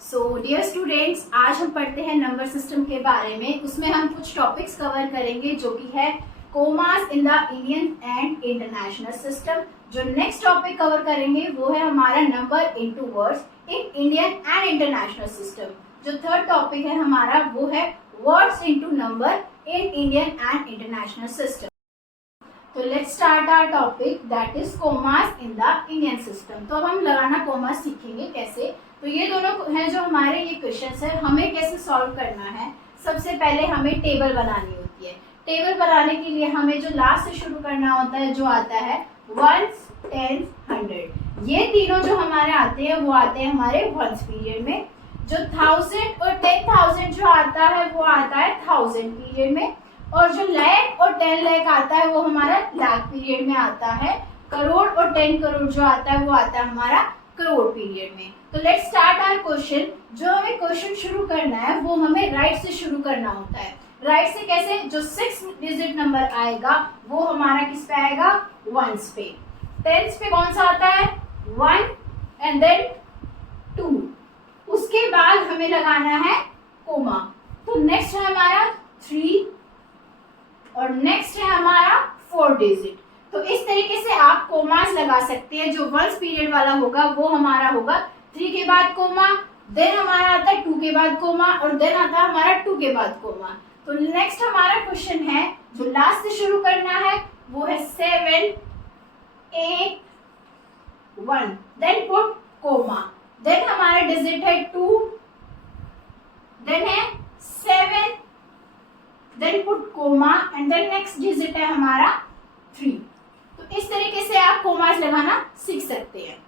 So dear students, आज हम पढ़ते हैं नंबर सिस्टम के बारे में। उसमें हम कुछ टॉपिक्स कवर करेंगे जो कि है commas in the Indian and international system. जो नेक्स्ट टॉपिक कवर करेंगे वो है हमारा number into words in Indian and international system. जो थर्ड टॉपिक है हमारा वो है words into number in Indian and international system. तो let's start our topic that is commas in the Indian system. तो अब हम लगाना कोमास सीखेंगे कैसे। तो ये दोनों हैं जो हमारे ये क्वेश्चंस है, हमें कैसे सॉल्व करना है। सबसे पहले हमें टेबल बनानी होती है। टेबल बनाने के लिए हमें जो लास्ट से शुरू करना होता है जो आता है वंस, टेंस, 100। ये तीनों जो हमारे आते हैं वो आते हैं हमारे वंस पीरियड में। जो 1000 और 10,000 जो आता है वो आता है 1000 पीरियड में। और जो लाख और 10 लाख आता है वो हमारा लाख पीरियड में आता है। करोड़ और 10 करोड़ जो आता है वो आता है हमारा करोड़ पीरियड में। तो लेट्स स्टार्ट आवर क्वेश्चन। जो हमें क्वेश्चन शुरू करना है वो हमें राइट से शुरू करना होता है। राइट से कैसे? जो 6 डिजिट नंबर आएगा वो हमारा किस पे आएगा? वंस पे। टेंस पे कौन सा आता है? 1 एंड देन 2। उसके बाद हमें लगाना है कोमा। तो नेक्स्ट है हमारा 3 और नेक्स्ट है हमारा 4 डिजिट। तो इस तरीके से आप कोमास लगा सकते हैं। जो वंस पीरियड वाला होगा वो हमारा होगा 3 के बाद कोमा, देन हमारा आता है 2 के बाद कोमा और देन आता है हमारा 2 के बाद कोमा। तो नेक्स्ट हमारा क्वेश्चन है जो लास्ट से शुरू करना है वो है 7 8 1 देन पुट कोमा। देन हमारा डिजिट है 2, देन है 7, then put comma and then next digit है हमारा 3। तो इस तरीके से आप कोमास लगाना सीख सकते हैं।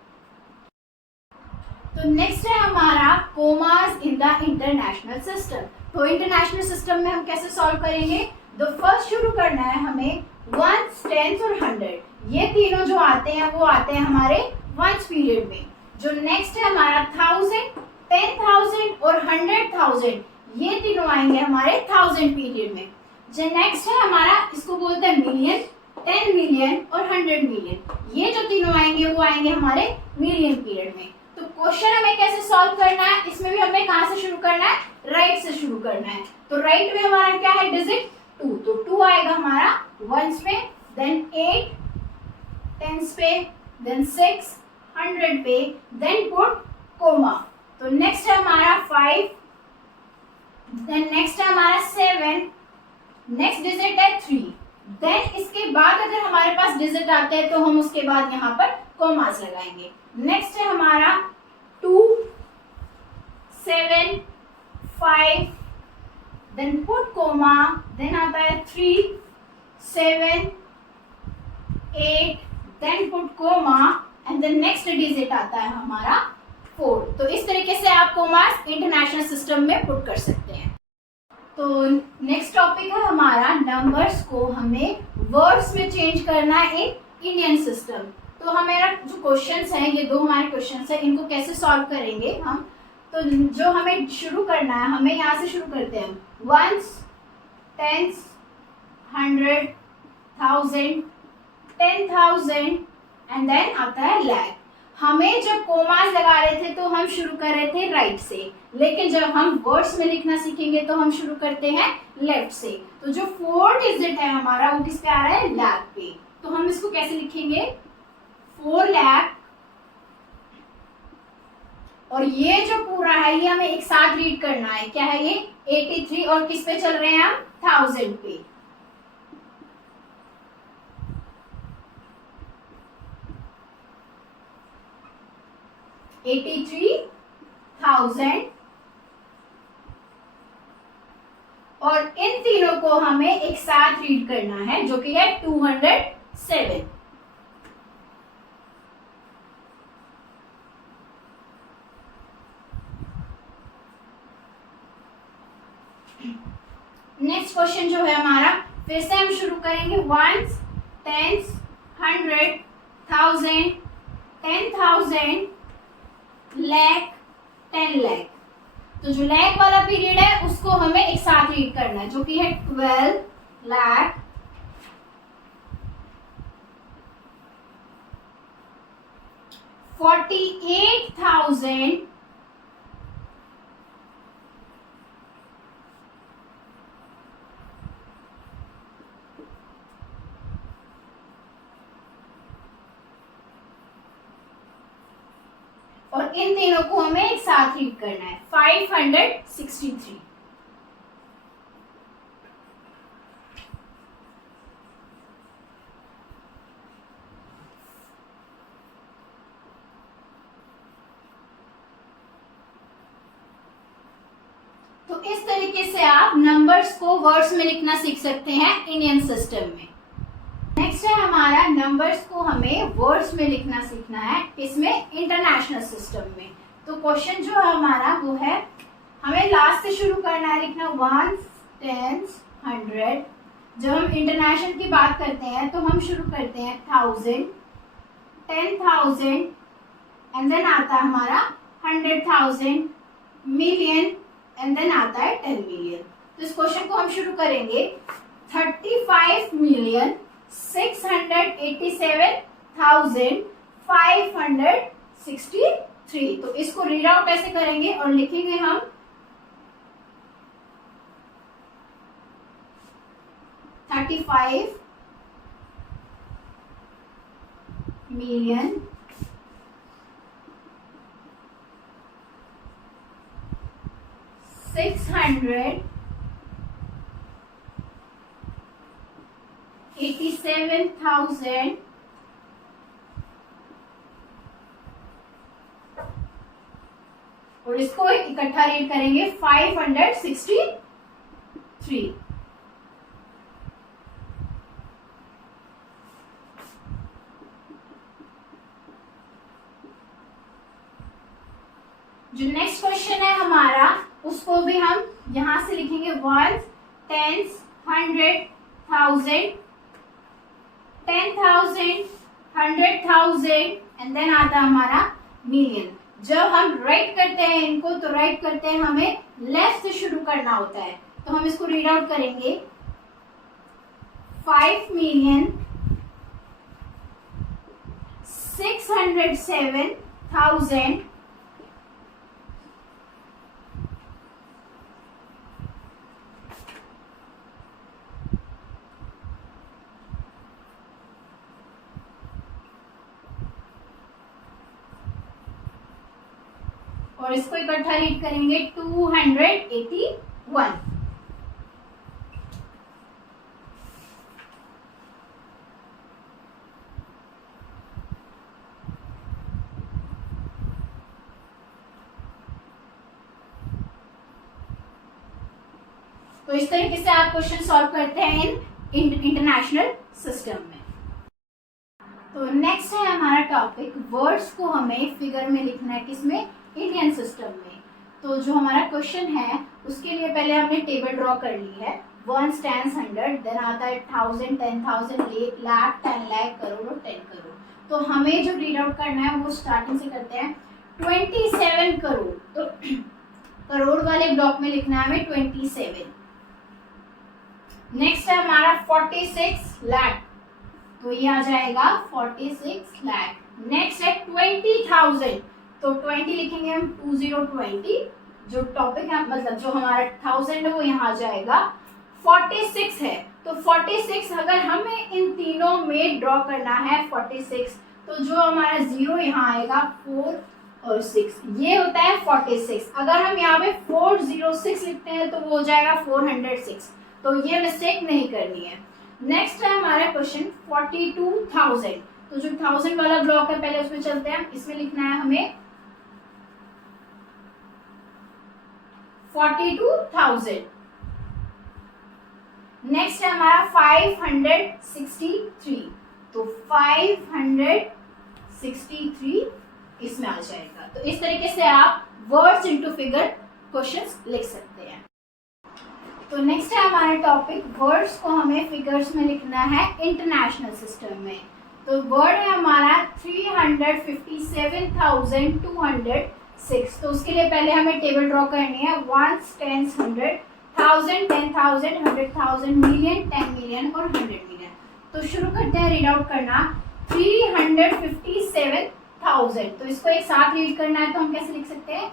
तो नेक्स्ट है हमारा commas in the international system. तो इंटरनेशनल सिस्टम में हम कैसे सॉल्व करेंगे? तो फर्स्ट शुरू करना है हमें वंस, टेंस और 100। ये तीनों जो आते हैं वो आते हैं हमारे वंस पीरियड में। जो नेक्स्ट है हमारा 1000, 10,000 और 100,000, ये तीनों आएंगे हमारे 1000 पीरियड में। जो नेक्स्ट है हमारा, इसको बोलते हैं मिलियन, 10 मिलियन और 100 मिलियन, ये जो तीनों आएंगे वो आएंगे हमारे मिलियन पीरियड में। तो क्वेश्चन हमें कैसे सॉल्व करना है? इसमें भी हमें कहां से शुरू करना है? राइट से शुरू करना है। तो राइट में हमारा क्या है? डिजिट 2। तो 2 आएगा हमारा वंस पे, देन 8 टेंस पे, देन 6 100 पे, देन पुट कोमा। तो नेक्स्ट है हमारा 5, देन नेक्स्ट है हमारा 7, नेक्स्ट डिजिट है 3। देन इसके बाद अगर हमारे पास डिजिट आते हैं तो हम उसके बाद यहाँ पर कोमास लगाएंगे। नेक्स्ट है हमारा 2 7 5 देन पुट कोमा, देन आता है 3 7 8 then put comma and then next digit आता है हमारा 4। तो इस तरीके से आप कोमास इंटरनेशनल सिस्टम में पुट कर सकते हैं। तो नेक्स्ट टॉपिक है हमारा नंबर्स को हमें वर्ड्स में चेंज करना है इन इंडियन सिस्टम। तो हमारा जो क्वेश्चंस हैं, ये दो हमारे क्वेश्चंस हैं, इनको कैसे सॉल्व करेंगे हम। तो जो हमें शुरू करना है, हमें यहाँ से शुरू करते हैं वंस, टेंस, 100, 1000, 10,000 एंड देन आता है लाख। हमें जब कोमास लगा रहे थे तो हम शुरू कर रहे थे राइट से, लेकिन जब हम वर्ड्स में लिखना सीखेंगे तो हम शुरू करते हैं लेफ्ट से। तो जो 4 डिजिट है हमारा वो किस पे आ रहा है? लाख पे। तो हम इसको कैसे लिखेंगे? 4 लाख। और ये जो पूरा है ये हमें एक साथ रीड करना है। क्या है ये? 83। और किस पे चल रहे हैं हम? 1000 पे। $83,000 और इन तीनों को हमें एक साथ रीड करना है जो कि है 207। नेक्स्ट क्वेश्चन जो है हमारा, फिर से हम शुरू करेंगे वंस, टेंस, 100, 1000, 10,000 लाख, 10 लाख। तो जो लाख वाला पीरियड है उसको हमें एक साथ रीड करना है जो कि है 12 लाख, 48,000 और इन तीनों को हमें एक साथ रीड करना है। 563। तो इस तरीके से आप नंबर्स को वर्ड्स में लिखना सीख सकते हैं इंडियन सिस्टम में। नेक्स्ट है हमारा नंबर्स को हमें वर्ड्स में लिखना सीखना है, इसमें इंटरनेशनल सिस्टम में। तो क्वेश्चन जो है हमारा वो है, हमें लास्ट से शुरू करना है लिखना 1, 10, 100। जब हम इंटरनेशनल की बात करते हैं तो हम शुरू करते हैं 1000, 10,000 एंड देन आता है हमारा 100,000, मिलियन एंड देन आता है 10 मिलियन। तो इस क्वेश्चन को हम शुरू करेंगे 35,687,563। तो इसको रीड आउट कैसे करेंगे और लिखेंगे हम 35 मिलियन 687,000 और इसको इकट्ठा रीड करेंगे 563। जो नेक्स्ट क्वेश्चन है हमारा उसको भी हम यहां से लिखेंगे 1, 10, 100,000, 10,000, 100,000 एंड देन आता है हमारा मिलियन। जब हम राइट करते हैं इनको तो राइट करते हैं हमें लेफ्ट से शुरू करना होता है। तो हम इसको रीड आउट करेंगे 5,607,000 और इसको इकट्ठा रीड करेंगे 281। तो इस तरीके से आप क्वेश्चन सॉल्व करते हैं इन इंटरनेशनल सिस्टम में। तो नेक्स्ट है हमारा टॉपिक, वर्ड्स को हमें फिगर में लिखना है, किसमें? इंडियन सिस्टम में। तो जो हमारा क्वेश्चन है उसके लिए पहले हमने टेबल ड्रॉ कर ली है। 1 stands 100, देन आता है 1000, 10,000, लाख, 10 लाख, करोड़ और 10 करोड़। तो हमें जो रीड आउट करना है वो स्टार्टिंग से करते हैं 27 करोड़। तो करोड़ वाले ब्लॉक में लिखना है हमें 27। नेक्स्ट है हमारा 46 लाख, तो ये आ जाएगा 46 लाख। नेक्स्ट है 20,000, तो 20 लिखेंगे हम 2020। जो टॉपिक है मतलब जो हमारा 1000 है वो यहाँ आ जाएगा। 46 है तो 46 अगर हमें इन तीनों में ड्रॉ करना है 46, तो जो हमारा 0 यहाँ आएगा 4 और 6, ये होता है 46। अगर हम यहाँ पे 406 लिखते हैं तो वो हो जाएगा 406, तो ये मिस्टेक नहीं करनी है। नेक्स्ट है हमारा क्वेश्चन 42,000, तो जो 1000 वाला ब्लॉक है पहले उसमें चलते हैं। इसमें लिखना है हमें 42,000। नेक्स्ट है हमारा 563, तो 563 इसमें आ जाएगा। तो इस तरीके से आप वर्ड्स इनटू फिगर क्वेश्चंस लिख सकते हैं। तो नेक्स्ट है हमारा टॉपिक, वर्ड्स को हमें फिगर्स में लिखना है इंटरनेशनल सिस्टम में। तो वर्ड है हमारा 357,206। तो उसके लिए पहले हमें टेबल ड्रॉ करनी है। 1, 10, 100, 1000, 10,000, 100,000, मिलियन, 10 मिलियन और 100 मिलियन। तो शुरू करते हैं रीड आउट करना 357,000। तो इसको एक साथ रीड करना है तो हम कैसे लिख सकते हैं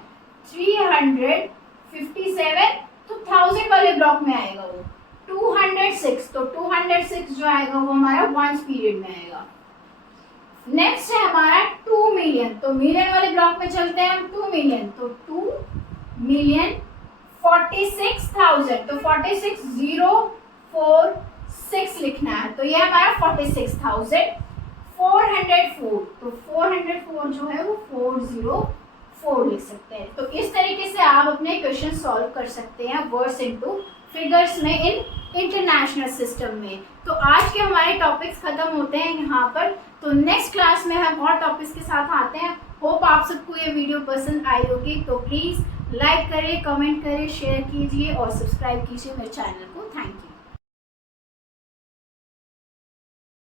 357, तो 1000 वाले ब्लॉक में आएगा वो। 206, तो 206 जो आएगा वो हमारा 1 पीरियड में आएगा। नेक्स्ट है हमारा 2 मिलियन। मिलियन, तो मिलियन वाले ब्लॉक में चलते हैं हम 2 मिलियन, तो 2,46,000, तो 46046 लिखना है, तो ये हमारा 46,404, तो 404 जो है वो 404 लिख सकते हैं। तो इस तरीके से आप अपने क्वेश्चन सॉल्व कर सकते हैं वर्ड्स इनटू फिगर्स में इन इंटरनेशनल सिस्टम में। तो आज के हमारे टॉपिक्स खत्म होते हैं यहाँ पर, तो नेक्स्ट क्लास में हम और टॉपिक्स के साथ आते हैं। होप आप सबको ये वीडियो पसंद आई होगी, तो प्लीज़ लाइक करें, कमेंट करें, शेयर कीजिए और सब्सक्राइब कीजिए मेरे चैनल।